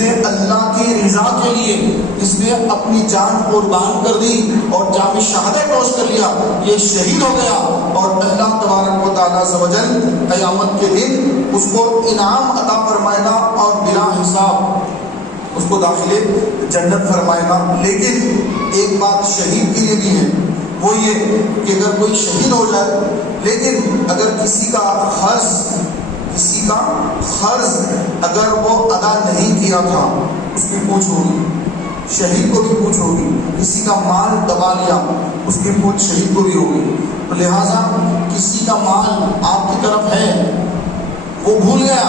نے اللہ کی رضا کے لیے جس نے اپنی جان قربان کر دی اور جام شہادت نوش کر لیا، یہ شہید ہو گیا، اور اللہ تبارک و تعالیٰ عز و جل قیامت کے دن اس کو انعام عطا فرمائے گا اور بلا حساب اس کو داخل جنت فرمائے گا۔ لیکن ایک بات شہید کے لیے بھی ہے، وہ یہ کہ اگر کوئی شہید ہو جائے لیکن اگر کسی کا قرض اگر وہ ادا نہیں کیا تھا، اس کی پوچھ ہوگی، شہید کو بھی پوچھ ہوگی۔ کسی کا مال دبا لیا، اس کی پوچھ شہید کو بھی ہوگی۔ تو لہٰذا کسی کا مال آپ کی طرف ہے، وہ بھول گیا،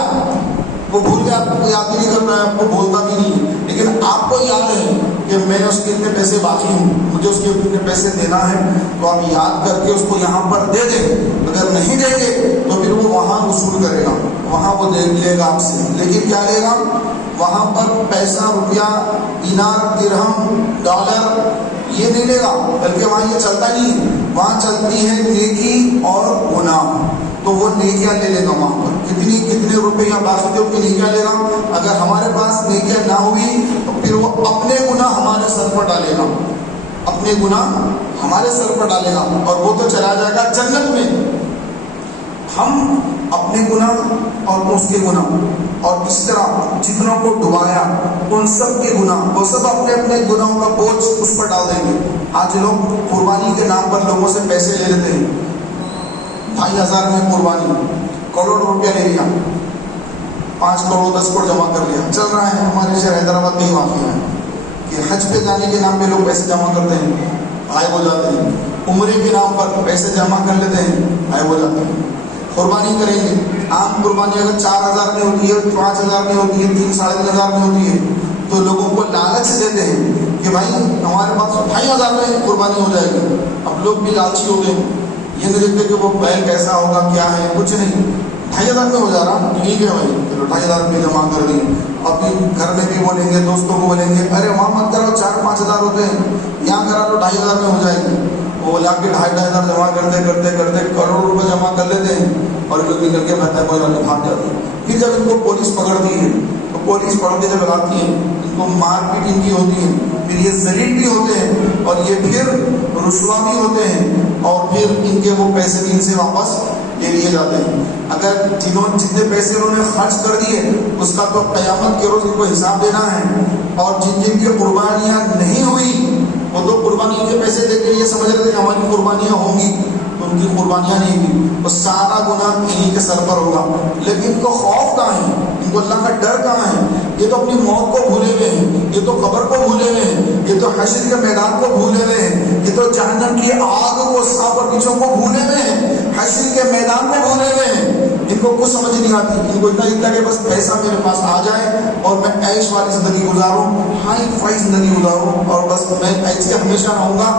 آپ کو یاد بھی نہیں کر رہا ہے، آپ کو بولتا بھی نہیں، لیکن آپ کو یاد ہے کہ میں نے اس کے اتنے پیسے باقی ہوں، مجھے اس کے اتنے پیسے دینا ہے، تو آپ یاد کر کے اس کو یہاں پر دے دیں۔ اگر نہیں دیں گے تو پھر وہ وہاں وصول کرے گا، وہاں وہ لے گا آپ سے، لیکن کیا لے گا؟ وہاں پر پیسہ، روپیہ، دینار، درہم، ڈالر یہ نہیں لے گا، بلکہ وہاں یہ چلتا نہیں، وہاں چلتی ہے نیکی اور گناہ، تو وہ نیکیاں لے لے گا وہاں پر۔ کتنے روپیہ باقی تھے ان کی نیکیاں لے گا۔ اگر ہمارے پاس نیکیاں نہ ہوئی تو پھر وہ اپنے گناہ ہمارے سر پر ڈالے گا، اپنے گناہ ہمارے سر پر ڈالے گا، اور وہ تو چلا جائے گا جنت میں۔ ہم اپنے گناہ اور اس کے گناہ، اور اس طرح جتنوں کو ڈبایا ان سب کے گناہ، وہ سب اپنے اپنے گناہوں کا بوجھ اس پر ڈال دیں گے۔ آج لوگ قربانی کے نام پر لوگوں سے پیسے لے لیتے ہیں، 2,500 میں قربانی، کروڑ روپیہ لے لیا، 5 کروڑ 10 کروڑ جمع کر لیا۔ چل رہا ہے ہمارے شہر حیدرآباد میں ہی واقع ہے کہ حج پہ جانے کے نام پہ لوگ پیسے جمع کرتے ہیں، غائب ہو جاتے ہیں، عمرے کے نام پر پیسے جمع کر لیتے ہیں، غائب ہو جاتے ہیں۔ قربانی کریں گے، عام قربانی اگر 4,000 میں ہوتی ہے، 5,000 میں ہوتی ہے، 3 ساڑھے 3,000 میں ہوتی ہے، تو لوگوں کو لالچ دیتے ہیں کہ بھائی ہمارے پاس 2,500 میں قربانی ہو جائے گی۔ اب لوگ بھی لالچی ہو گئے، یہ نہیں دیکھتے کہ وہ بیل کیسا ہوگا، کیا ہے، کچھ نہیں، 2,500 میں ہو جا رہا، ٹھیک ہے بھائی، چلو 2,500 روپئے جمع کر دیں۔ اب گھر میں بھی بولیں گے، دوستوں کو بولیں گے، ارے وہاں مت کرو، 4-5 ہزار ہوتے ہیں، یہاں کرا لو 2,500 میں ہو جائے گی۔ وہ لا کے 2,500 جمع کرتے کروڑ روپے جمع کر لیتے ہیں، اور لوگ نکل کے بہتر بھاگ جاتے ہیں۔ پھر جب ان کو پولیس پکڑتی ہے تو پولیس پکڑ کے جب لاتی ہے، ان کو مار پیٹ ان کی ہوتی ہے، پھر یہ ذلیل بھی ہوتے ہیں، اور یہ پھر رسوا بھی ہوتے ہیں، اور پھر ان کے وہ پیسے بھی ان سے واپس لے لیے جاتے ہیں۔ اگر جتنے پیسے انہوں نے خرچ کر دیے اس کا تو قیامت کے روز ان کو حساب دینا ہے، اور جن کی قربانیاں نہیں ہوئی وہ تو قربانی کے پیسے دے کے یہ سمجھ رہے تھے کہ ہماری قربانیاں ہوں گی، تو ان کی قربانیاں نہیں ہوئی، وہ سارا گناہ انہی کے سر پر ہوگا۔ لیکن ان کو خوف کہاں ہے، ان کو اللہ کا ڈر کہاں ہے؟ یہ تو اپنی موت کو بھولے ہوئے ہیں، یہ تو قبر کو بھولے ہوئے ہیں، یہ تو حشر کے میدان کو بھولے ہوئے ہیں، یہ تو جہنم کی آگ کو، سانپ اور بچھو کو بھولے ہوئے ہیں، حشر کے میدان کو بھولے ہوئے ہیں۔ ان کو کچھ سمجھ نہیں آتی، ان کو اتنا دکھتا ہے کہ بس پیسہ میرے پاس آ جائے اور میں عیش والی زندگی گزاروں، ہائی فائی زندگی گزاروں، اور بس میں ایسے ہمیشہ رہوں گا۔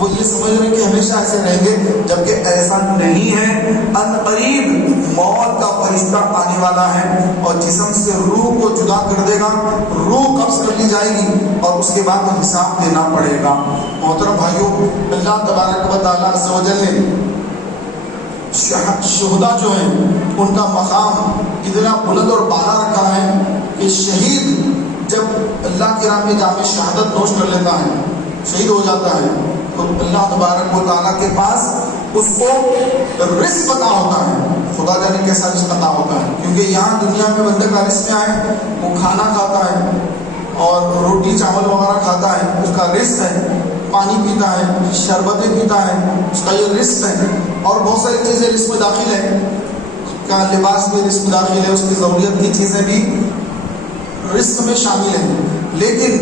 وہ یہ سمجھ رہے ہیں کہ ہمیشہ ایسے رہیں گے، جبکہ ایسا نہیں ہے۔ ان قریب موت کا فرشتہ آنے والا ہے اور جسم سے روح کو جدا کر دے گا، روح قبض کر لی جائے گی، اور اس کے بعد حساب دینا پڑے گا۔ محترم بھائیوں، اللہ تبارک و تعالیٰ عز و جل نے شہداء جو ہیں ان کا مقام اتنا بلند اور بالا رکھا ہے کہ شہید جب اللہ کی راہ میں جام شہادت نوش کر لیتا ہے، شہید ہو جاتا ہے، تو اللہ تبارک و تعالیٰ کے پاس اس کو رزق عطا ہوتا ہے۔ خدا جانے کیسا رزق عطا ہوتا ہے، کیونکہ یہاں دنیا میں بندے کا رزق کیا ہے؟ وہ کھانا کھاتا ہے اور روٹی چاول وغیرہ کھاتا ہے، اس کا رزق ہے، پانی پیتا ہے، شربتیں پیتا ہے، اس کا یہ رزق ہے، اور بہت ساری چیزیں رزق میں داخل ہیں، اس کا لباس بھی رزق میں داخل ہے، اس کی ضروریت کی چیزیں بھی رزق میں شامل ہیں۔ لیکن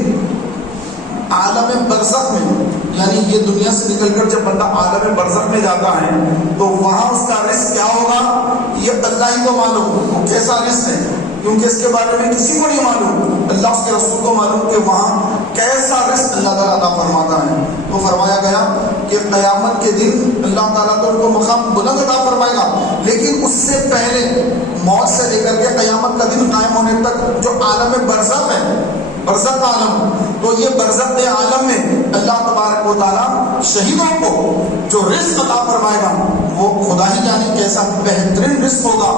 عالم برزخ میں، یعنی یہ دنیا سے نکل کر جب بندہ عالم برزخ میں جاتا ہے تو وہاں اس کا رزق کیا ہوگا یہ اللہ ہی کو معلوم، وہ کیسا رزق ہے، کیونکہ اس کے بارے میں کسی کو نہیں معلوم، اللہ اس کے رسول کو معلوم کہ وہاں کیسا رزق اللہ تعالیٰ عطا فرماتا ہے۔ تو فرمایا گیا کہ قیامت کے دن اللہ تعالیٰ تو ان کو مقام بلند عطا فرمائے گا، لیکن اس سے پہلے موت سے لے کر کے قیامت کا دن قائم ہونے تک جو عالم برزخ ہے، برزخ عالم، تو یہ برزخ عالم میں اللہ تبارک و تعالیٰ شہیدوں کو جو رزق عطا فرمائے گا وہ خدا ہی جانے کیسا بہترین رزق ہوگا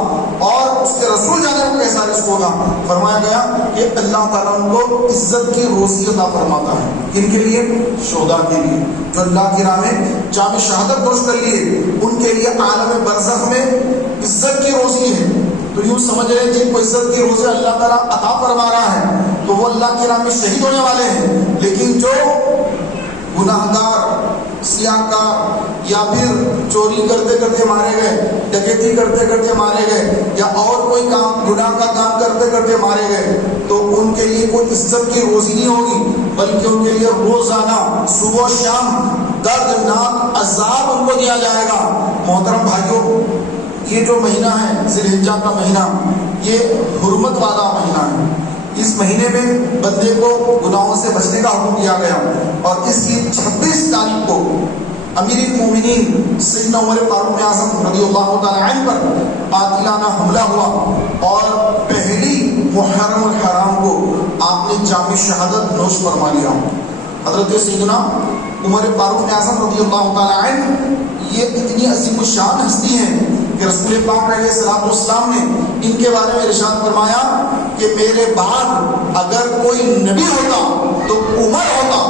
اور اس کے رسول جانے کو کیسا رزق ہوگا. فرمایا گیا کہ اللہ تعالیٰ ان کو عزت کی روزی عطا فرماتا ہے. کن کے لیے؟ شہداء کے لیے جو اللہ کی راہ میں جام شہادت نوش کر لیے، ان کے لیے عالم برزخ میں عزت کی روزی ہے. تو یوں سمجھ رہے جن کو عزت کی روزی اللہ تعالیٰ عطا فرما رہا ہے تو وہ اللہ کی راہ میں شہید ہونے والے ہیں. لیکن جو گناہ گار، سیاہ کار، یا پھر چوری کرتے کرتے مارے گئے، ڈکیتی کرتے کرتے مارے گئے، یا اور کوئی کام گناہ کا کام کرتے کرتے مارے گئے، تو ان کے لیے کوئی عزت کی روزی نہیں ہوگی، بلکہ ان کے لیے روزانہ صبح و شام دردناک عذاب ان کو دیا جائے گا. محترم بھائیوں، یہ جو مہینہ ہے ذی الحجہ کا مہینہ، یہ حرمت والا مہینہ ہے. اس مہینے میں بندے کو گناہوں سے بچنے کا حکم دیا گیا، اور اس کی 26 تاریخ کو امیر المومنین سیدنا عمر فاروق اعظم رضی اللہ تعالی عنہ پر قاتلانہ حملہ ہوا، اور پہلی محرم الحرام کو آپ نے جام شہادت نوش فرما لیا. حضرت سیدنا عمر فاروق اعظم رضی اللہ تعالی عنہ یہ اتنی عظیم الشان ہستی ہیں کہ رسول پاک علیہ الصلوۃ والسلام نے ان کے بارے میں ارشاد فرمایا کہ میرے بعد اگر کوئی نبی ہوتا تو عمر ہوتا،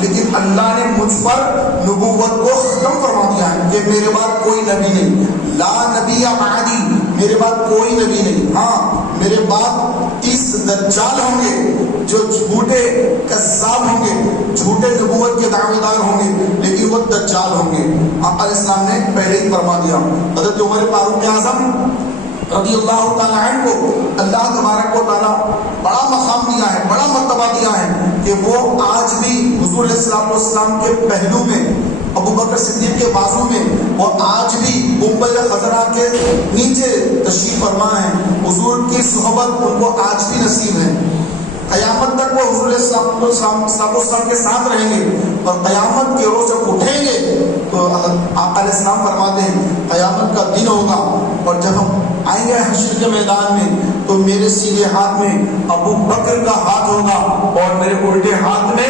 لیکن اللہ نے مجھ پر نبوت کو ختم فرما دیا ہے کہ میرے بعد کوئی نبی نہیں. لا نبی بعدی، میرے بعد کوئی نبی نہیں. ہاں، میرے بعد 30 دجال ہوں گے جو جھوٹے کذاب ہوں گے، جھوٹے نبوت کے دعوے دار ہوں گے، لیکن وہ دجال ہوں گے. آقا علیہ السلام نے پہلے ہی فرما دیا. حضرت عمر فاروق اعظم رضی اللہ تعالیٰ عنہ کو اللہ تبارک و تعالیٰ بڑا مقام دیا ہے، بڑا مرتبہ دیا ہے کہ وہ آج بھی حضور علیہ الصلوۃ والسلام کے پہلو میں، ابو بکر صدیق کے بازو میں، وہ آج بھی گنبد خضرا کے نیچے تشریف فرما ہے. حضور کی صحبت ان کو آج بھی نصیب ہے. قیامت تک وہ حضور علیہ السلام کے ساتھ رہیں گے، اور قیامت کے روز جب اٹھیں گے تو آقا علیہ السلام فرماتے ہیں قیامت کا دن ہوگا، اور جب ہم آئیں گے حشر کے میدان میں تو میرے سیدھے ہاتھ میں ابو بکر کا ہاتھ ہوگا، اور میرے الٹے ہاتھ میں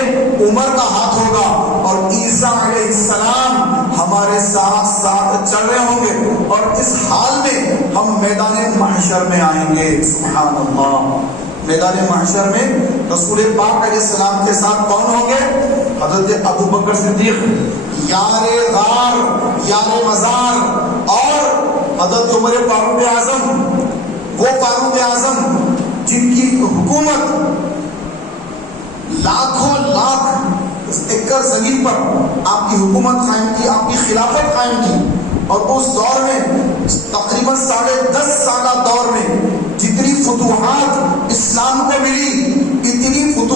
عمر کا ہاتھ ہوگا، اور عیسیٰ علیہ السلام ہمارے ساتھ ساتھ چل رہے ہوں گے، اور اس حال میں ہم میدان محشر میں آئیں گے. سبحان اللہ. میدان محشر میں رسول پاک علیہ السلام کے ساتھ کون ہوں گے؟ حضرت ابو بکر صدیق، یار غار، یار مزار، اور حضرت عمر فاروق اعظم، وہ فاروق اعظم جن کی حکومت لاکھوں لاکھ ایکڑ زمین پر آپ کی حکومت قائم کی، آپ کی خلافت قائم کی، اور اس دور میں تقریباً 10.5 سالہ دور میں جتنی فتوحات اسلام کو ملی